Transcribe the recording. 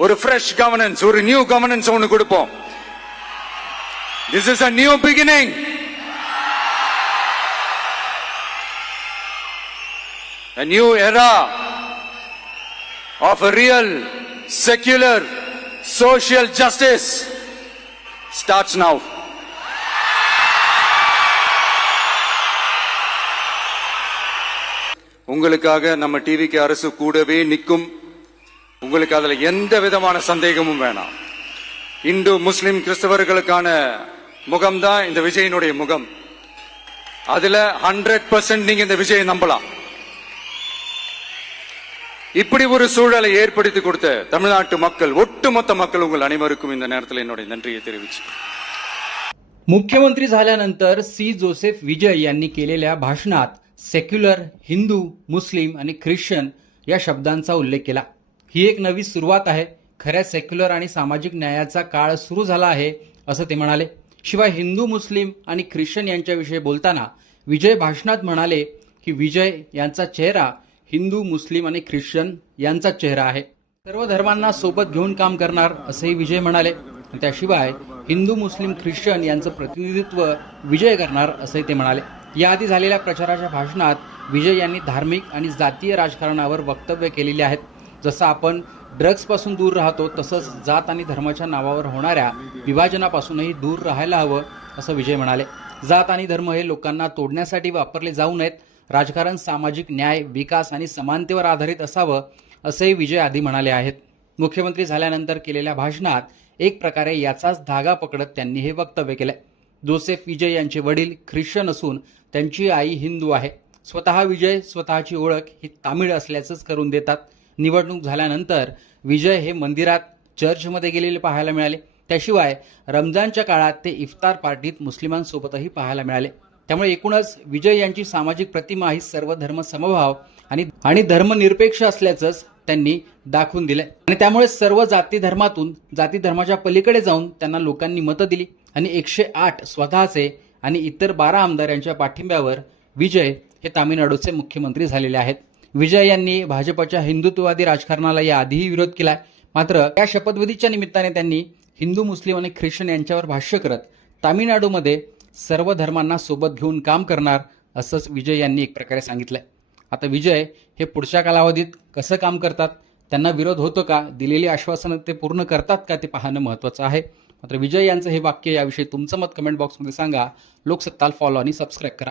ஒரு fresh governance, ஒரு new governance ஒன்னு கொடுப்போம். This is a new beginning. A new era of a real secular social justice starts now. உங்களுக்காக நம்ம டிவிக்கு அரசு கூடவே நிற்கும். உங்களுக்கு அதுல எந்த விதமான சந்தேகமும் வேணாம். இந்து முஸ்லிம் கிறிஸ்தவர்களுக்கான முகம்தான் இந்த விஜயனுடைய முகம். அதுல 100% நீங்க இந்த விஜயை நம்பலாம். இப்படி ஒரு சூழலை ஏற்படுத்தி கொடுத்த தமிழ்நாட்டு மக்கள், ஒட்டுமொத்த மக்கள், उंगल अनेवरुक्कुम இந்த நேரத்தில் என்னுடைய நன்றியை தெரிவிச்சுக்கிறேன். मुख्यमंत्री झाल्यानंतर सी जोसेफ विजय यांनी केलेल्या भाषणात सेक्युलर, हिंदू, मुस्लिम आणि ख्रिश्चन या शब्दांचा उल्लेख केला. ही एक नवी सुरुवात आहे. खऱ्या सेक्युलर आणि सामाजिक न्यायाचा काळ सुरू झाला आहे असं ते म्हणाले. शिवाय हिंदू, मुस्लिम आणि ख्रिश्चन यांच्याविषयी बोलताना विजय भाषणात म्हणाले की विजय यांचा चेहरा हिंदू, मुस्लिम आणि ख्रिश्चन यांचा चेहरा आहे. सर्व धर्मांना सोबत घेऊन काम करणार असंही विजय म्हणाले. त्याशिवाय हिंदू, मुस्लिम, ख्रिश्चन यांचं प्रतिनिधित्व विजय करणार असंही ते म्हणाले. याआधी झालेल्या प्रचाराच्या भाषणात विजय यांनी धार्मिक आणि जातीय राजकारणावर वक्तव्य केलेली आहेत. जसं आपण ड्रग्जपासून दूर राहतो तसंच जात आणि धर्माच्या नावावर होणाऱ्या विभाजनापासूनही दूर राहायला हवं असं विजय म्हणाले. जात आणि धर्म हे लोकांना तोडण्यासाठी वापरले जाऊ नयेत. राजकारण सामाजिक न्याय, विकास आणि समानतेवर आधारित असावं असंही विजय आधी म्हणाले आहेत. मुख्यमंत्री झाल्यानंतर केलेल्या भाषणात एक प्रकारे याचाच धागा पकडत त्यांनी हे वक्तव्य केलंय. जोसेफ विजय यांचे वडील ख्रिश्चन असून त्यांची आई हिंदू आहे. स्वतः विजय स्वतःची ओळख ही तामिळ असल्याचंच करून देतात. निवडणूक झाल्यानंतर विजय हे मंदिरात, चर्चमध्ये गेलेले पाहायला मिळाले. त्याशिवाय रमजानच्या काळात ते इफ्तार पार्टीत मुस्लिमांसोबतही पाहायला मिळाले. त्यामुळे एकूणच विजय यांची सामाजिक प्रतिमा ही सर्व धर्म समभाव आणि धर्मनिरपेक्ष असल्याचंच त्यांनी दाखवून दिलंय. आणि त्यामुळे सर्व जाती धर्मातून जाती धर्माच्या पलीकडे जाऊन त्यांना लोकांनी मतं दिली आणि 108 स्वतःचे आणि इतर 12 आमदारांच्या पाठिंब्यावर विजय हे तामिळनाडूचे मुख्यमंत्री झालेले आहेत. विजय यांनी भाजपच्या हिंदुत्ववादी राजकारणाला याआधीही विरोध केलाय. मात्र या शपथविधीच्या निमित्ताने त्यांनी हिंदू, मुस्लिम आणि ख्रिश्चन यांच्यावर भाष्य करत तामिळनाडूमध्ये सर्व धर्मांना सोबत घेऊन काम करणार असंच विजय यांनी एक प्रकारे सांगितलंय. आता विजय हे पुढच्या कालावधीत कसं काम करतात, त्यांना विरोध होतो का, दिलेली आश्वासनं ते पूर्ण करतात का, ते पाहणं महत्त्वाचं आहे. मात्र विजय यांचं हे वाक्य, याविषयी तुमचं मत कमेंट बॉक्समध्ये सांगा. लोकसत्ताला फॉलो आणि सबस्क्राईब करा.